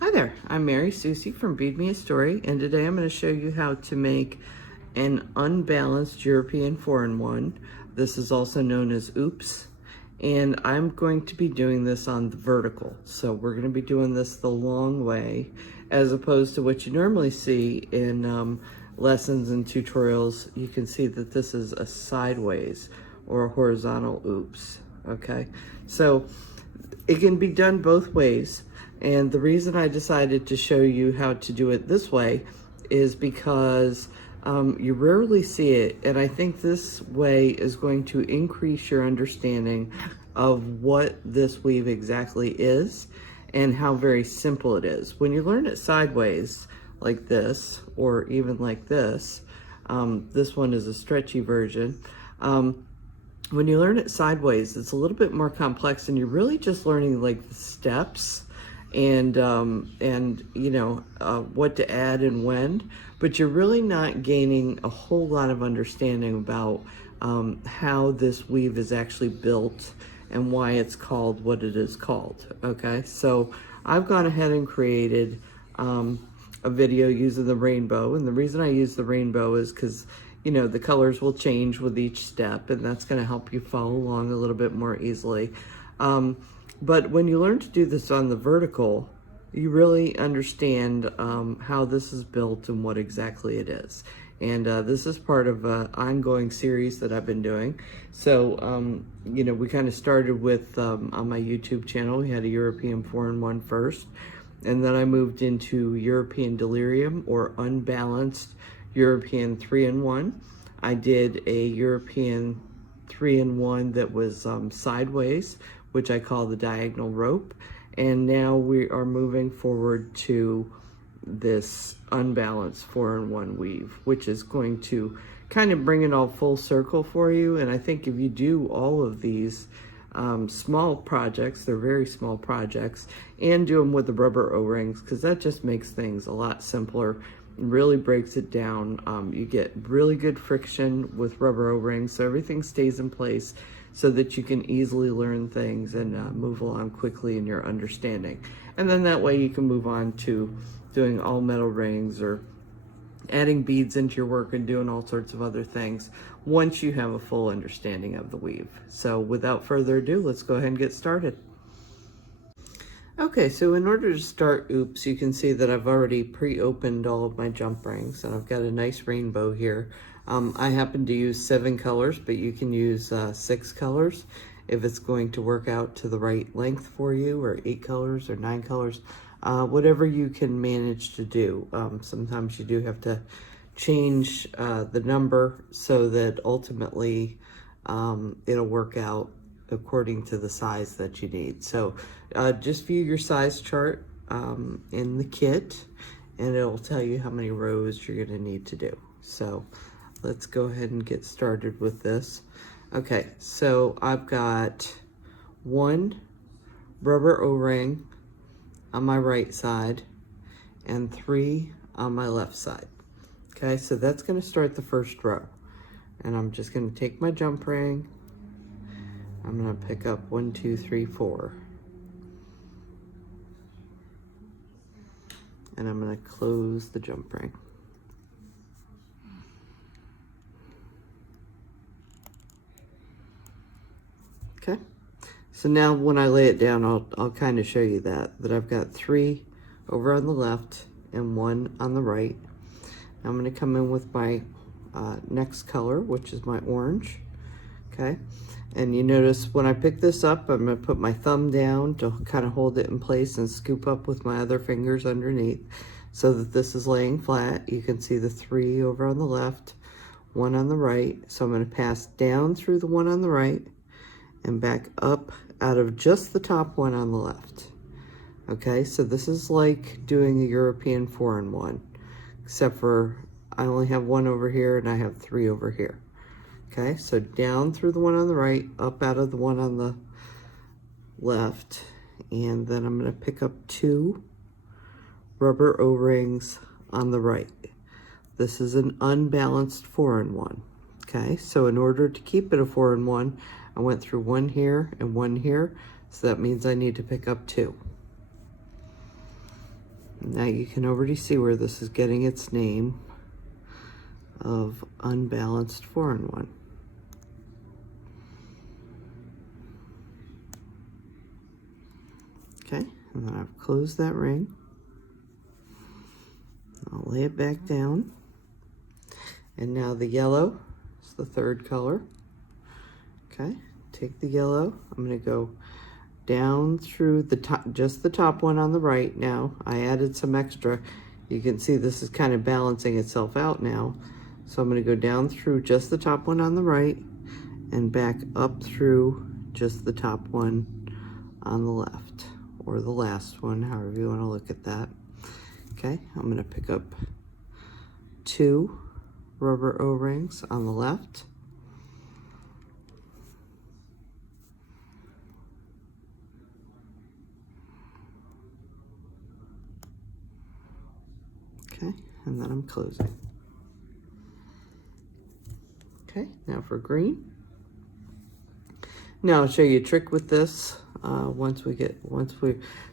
Hi there, I'm Mary Susie from Bead Me a Story, and today I'm going to show you how to make an unbalanced European 4-in-1. This is also known as oops, and I'm going to be doing this on the vertical. So we're going to be doing this the long way, as opposed to what you normally see in lessons and tutorials. You can see that this is a sideways or a horizontal oops, okay? So it can be done both ways. And the reason I decided to show you how to do it this way is because you rarely see it. And I think this way is going to increase your understanding of what this weave exactly is and how very simple it is. When you learn it sideways, like this, or even like this one is a stretchy version. When you learn it sideways, it's a little bit more complex, and you're really just learning like the steps and you know what to add and when, but you're really not gaining a whole lot of understanding about how this weave is actually built and why it's called what it is called. Okay, so I've gone ahead and created a video using the rainbow, and the reason I use the rainbow is because you know the colors will change with each step, and that's going to help you follow along a little bit more easily. But when you learn to do this on the vertical, you really understand how this is built and what exactly it is. And this is part of an ongoing series that I've been doing. So, you know, we kind of started with, on my YouTube channel, we had a European 4-in-1 first. And then I moved into European Delirium, or Unbalanced European 3-in-1. I did a European 3-in-1 that was sideways, which I call the diagonal rope. And now we are moving forward to this unbalanced 4-in-1 weave, which is going to kind of bring it all full circle for you. And I think if you do all of these small projects, they're very small projects, and do them with the rubber O-rings, because that just makes things a lot simpler, really breaks it down. You get really good friction with rubber O-rings, so everything stays in place so that you can easily learn things and move along quickly in your understanding. And then that way you can move on to doing all metal rings or adding beads into your work and doing all sorts of other things once you have a full understanding of the weave. So without further ado, let's go ahead and get started. Okay, so in order to start oops, you can see that I've already pre-opened all of my jump rings, and I've got a nice rainbow here. I happen to use 7 colors, but you can use 6 colors if it's going to work out to the right length for you, or 8 colors or 9 colors, whatever you can manage to do. Sometimes you do have to change the number so that ultimately it'll work out according to the size that you need. So just view your size chart in the kit, and it'll tell you how many rows you're going to need to do. So let's go ahead and get started with this. Okay, so I've got 1 rubber O-ring on my right side and 3 on my left side. Okay, so that's going to start the first row. And I'm just going to take my jump ring. I'm going to pick up 1, 2, 3, 4. And I'm going to close the jump ring. Okay, so now when I lay it down, I'll kind of show you that I've got 3 over on the left and 1 on the right. I'm going to come in with my next color, which is my orange. Okay, and you notice when I pick this up, I'm going to put my thumb down to kind of hold it in place and scoop up with my other fingers underneath so that this is laying flat. You can see the 3 over on the left, 1 on the right. So I'm going to pass down through the 1 on the right and back up out of just the top 1 on the left. Okay, so this is like doing a European 4-in-1, except for I only have 1 over here and I have 3 over here. Okay, so down through the 1 on the right, up out of the 1 on the left, and then I'm going to pick up 2 rubber O-rings on the right. This is an unbalanced 4-in-1. Okay, so in order to keep it a 4-in-1, I went through 1 here and 1 here, so that means I need to pick up 2. Now you can already see where this is getting its name of Unbalanced 4-in-1. Okay, and then I've closed that ring. I'll lay it back down. And now the yellow is the third color. Okay, take the yellow. I'm going to go down through the top, just the top one on the right now. I added some extra. You can see this is kind of balancing itself out now. So I'm going to go down through just the top one on the right and back up through just the top one on the left, or the last one, however you want to look at that. Okay, I'm going to pick up 2 rubber O-rings on the left. Okay, and then I'm closing. Okay, now for green. Now I'll show you a trick with this.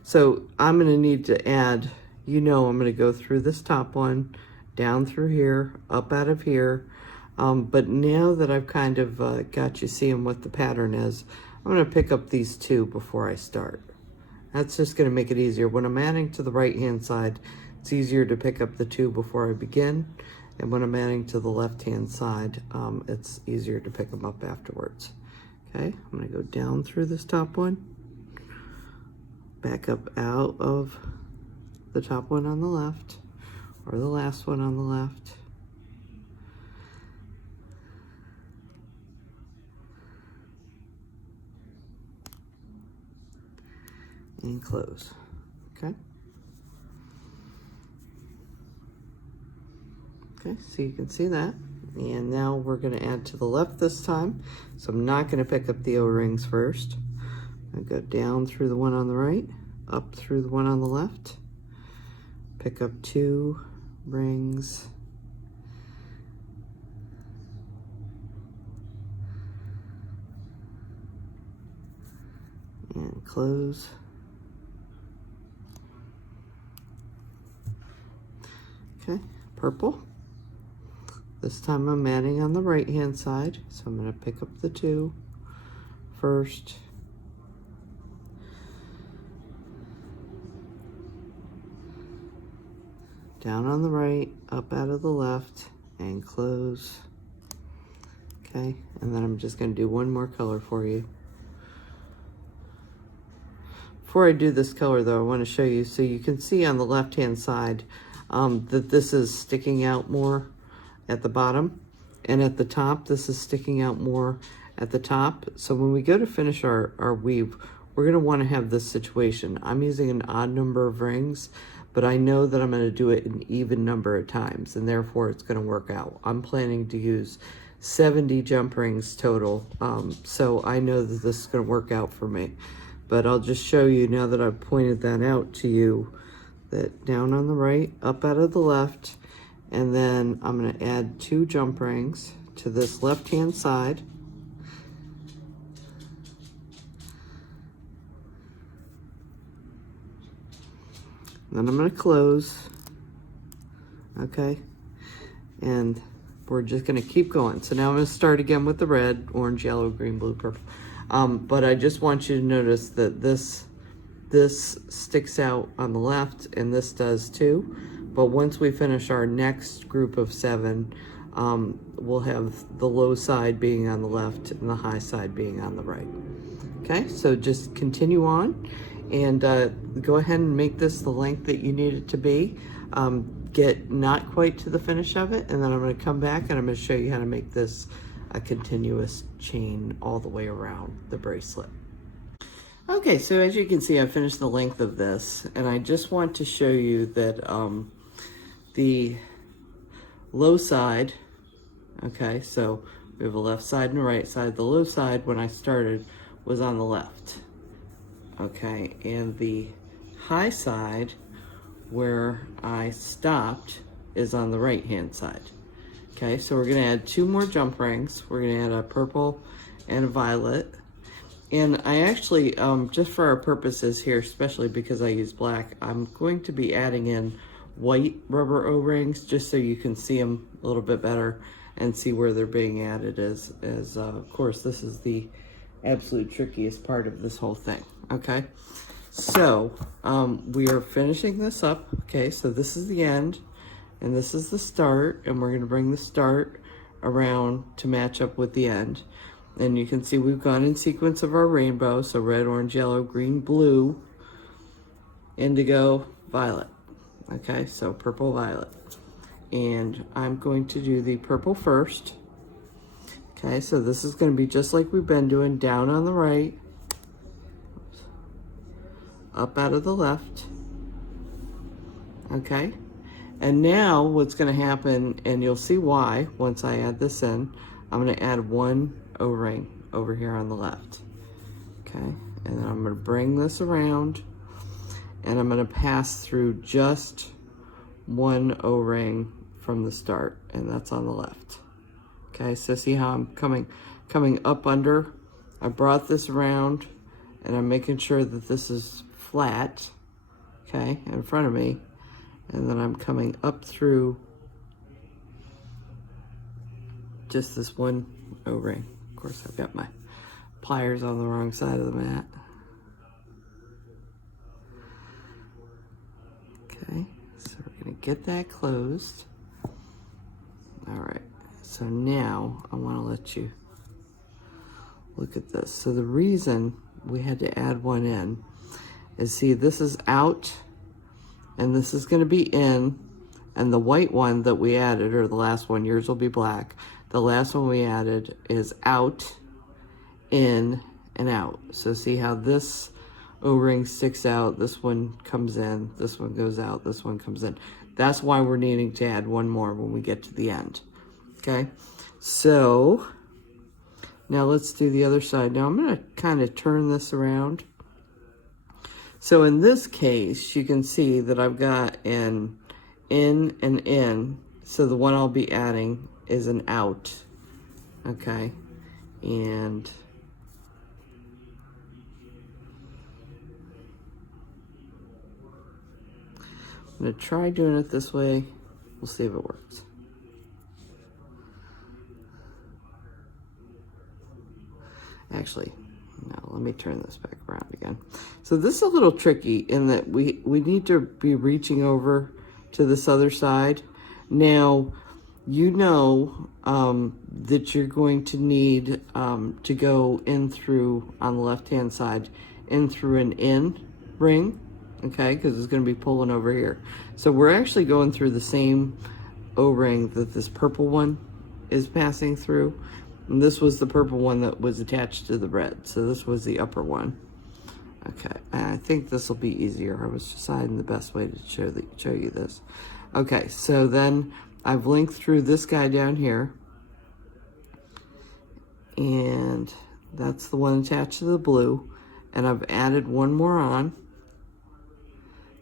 So I'm going to need to add, I'm going to go through this top one, down through here, up out of here. But now that I've kind of got you seeing what the pattern is, I'm going to pick up these 2 before I start. That's just going to make it easier. When I'm adding to the right hand side, it's easier to pick up the 2 before I begin. And when I'm adding to the left hand side, it's easier to pick them up afterwards. Okay, I'm going to go down through this top one, back up out of the top one on the left, or the last one on the left. And close. Okay. Okay, so you can see that. And now we're going to add to the left this time. So I'm not going to pick up the O-rings first. I go down through the one on the right, up through the one on the left, pick up 2 rings, and close. Okay, purple. This time I'm adding on the right hand side, so I'm going to pick up the 2 first, down on the right, up out of the left, and close. Okay, and then I'm just going to do one more color for you. Before I do this color though, I want to show you, so you can see on the left hand side that this is sticking out more at the bottom, and at the top this is sticking out more at the top. So when we go to finish our weave, we're going to want to have this situation. I'm using an odd number of rings, but I know that I'm going to do it an even number of times, and therefore it's going to work out. I'm planning to use 70 jump rings total, so I know that this is going to work out for me. But I'll just show you now that I've pointed that out to you, that down on the right, up out of the left, and then I'm going to add 2 jump rings to this left hand side. Then I'm going to close. Okay, and we're just going to keep going. So now I'm going to start again with the red, orange, yellow, green, blue, purple. But I just want you to notice that this sticks out on the left, and this does too. But once we finish our next group of 7, we'll have the low side being on the left and the high side being on the right. Okay, so just continue on, and go ahead and make this the length that you need it to be. Get not quite to the finish of it, and then I'm going to come back and I'm going to show you how to make this a continuous chain all the way around the bracelet. Okay, so as you can see, I finished the length of this, and I just want to show you that the low side, okay, so we have a left side and a right side. The low side, when I started, was on the left, okay, and the high side, where I stopped, is on the right hand side. Okay, so we're going to add 2 more jump rings. We're going to add a purple and a violet. And I actually, just for our purposes here, especially because I use black, I'm going to be adding in white rubber O-rings just so you can see them a little bit better and see where they're being added as of course, this is the absolute trickiest part of this whole thing, okay? So, we are finishing this up, okay? So this is the end, and this is the start, and we're gonna bring the start around to match up with the end. And you can see we've gone in sequence of our rainbow, so red, orange, yellow, green, blue, indigo, violet. Okay, so purple, violet. And I'm going to do the purple first. Okay, so this is going to be just like we've been doing, down on the right, up out of the left. Okay, and now what's going to happen, and you'll see why once I add this in, I'm going to add one O-ring over here on the left. Okay, and then I'm going to bring this around, and I'm going to pass through just one O-ring from the start, and that's on the left. Okay, so see how I'm coming up under? I brought this around, and I'm making sure that this is flat, okay, in front of me, and then I'm coming up through just this one O-ring. Of course, I've got my pliers on the wrong side of the mat. Okay, so we're gonna get that closed. All right, so now I wanna let you look at this. So the reason we had to add one in is, see, this is out and this is gonna be in, and the white one that we added, or the last one, yours will be black, the last one we added is out, in, and out. So see how this O-ring sticks out, this one comes in, this one goes out, this one comes in. That's why we're needing to add one more when we get to the end. Okay, so now let's do the other side. Now I'm going to kind of turn this around. So in this case, you can see that I've got an in and in. So the one I'll be adding is an out. Okay, and I'm going to try doing it this way. We'll see if it works. Actually, no, let me turn this back around again. So this is a little tricky in that we need to be reaching over to this other side. Now, you know that you're going to need to go in through, on the left-hand side, in through an in ring, okay, because it's going to be pulling over here. So we're actually going through the same O-ring that this purple one is passing through. And this was the purple one that was attached to the red. So this was the upper one. Okay, I think this will be easier. I was deciding the best way to show you this. Okay, so then I've linked through this guy down here. And that's the one attached to the blue. And I've added one more on.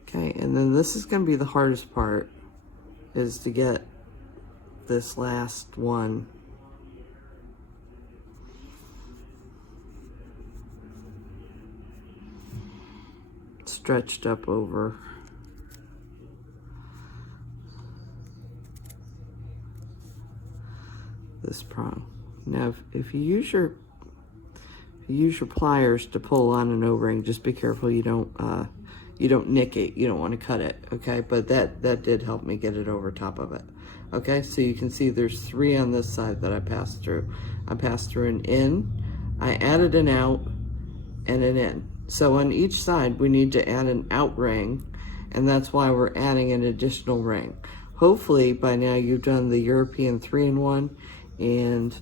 Okay, and then this is going to be the hardest part, is to get this last one stretched up over this prong. Now, if you use your pliers to pull on an O-ring, just be careful you don't nick it. You don't want to cut it, okay? But that did help me get it over top of it. Okay, so you can see there's 3 on this side that I passed through. I passed through an in, I added an out, and an in. So on each side, we need to add an out ring, and that's why we're adding an additional ring. Hopefully, by now you've done the European 3-in-1 and,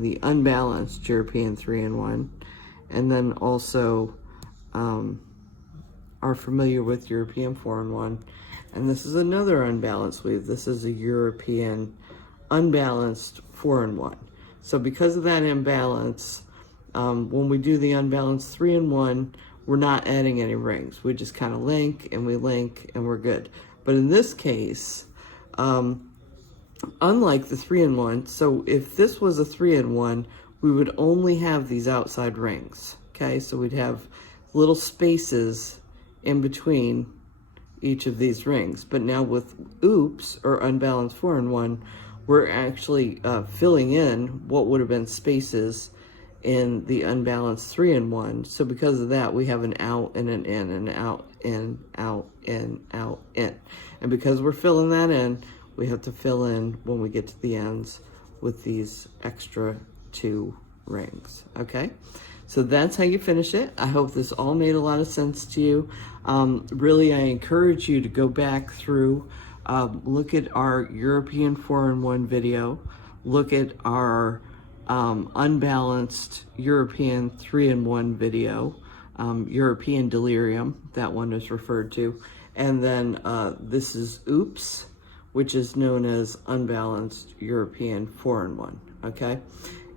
the unbalanced European 3-in-1, and then also are familiar with European 4-in-1. And this is another unbalanced weave. This is a European unbalanced 4-in-1. So because of that imbalance, when we do the unbalanced 3-in-1, we're not adding any rings. We just kind of link and we're good. But in this case, unlike the 3-in-1, so if this was a 3-in-1, we would only have these outside rings, okay? So we'd have little spaces in between each of these rings. But now with oops, or unbalanced 4-in-1, we're actually filling in what would have been spaces in the unbalanced 3-in-1. So because of that, we have an out and an in, and out, in, out, in, out, in. And because we're filling that in, we have to fill in when we get to the ends with these extra 2 rings, okay? So that's how you finish it. I hope this all made a lot of sense to you. Really, I encourage you to go back through, look at our European 4-in-1 video, look at our unbalanced European 3-in-1 video, European delirium, that one is referred to. And then this is oops, which is known as unbalanced European 4-in-1, okay?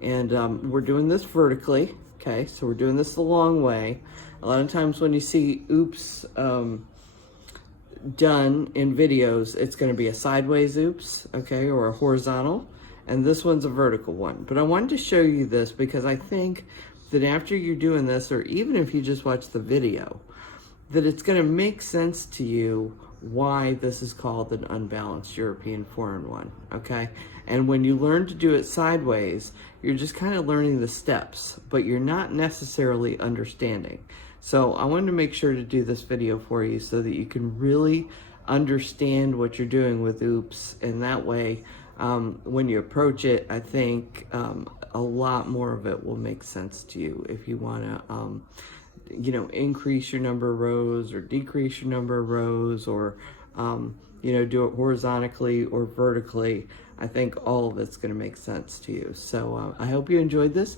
And we're doing this vertically, okay? So we're doing this the long way. A lot of times when you see oops done in videos, it's gonna be a sideways oops, okay, or a horizontal, and this one's a vertical one. But I wanted to show you this because I think that after you're doing this, or even if you just watch the video, that it's gonna make sense to you why this is called an unbalanced European 4-in-1, okay? And when you learn to do it sideways, you're just kind of learning the steps, but you're not necessarily understanding. So I wanted to make sure to do this video for you so that you can really understand what you're doing with oops, and that way, when you approach it, I think a lot more of it will make sense to you if you wanna you know, increase your number of rows or decrease your number of rows, or you know, do it horizontally or vertically. I think all of it's going to make sense to you. So I hope you enjoyed this.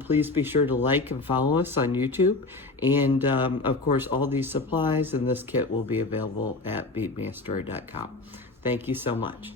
Please be sure to like and follow us on YouTube. And of course, all these supplies and this kit will be available at beadmeastory.com. Thank you so much.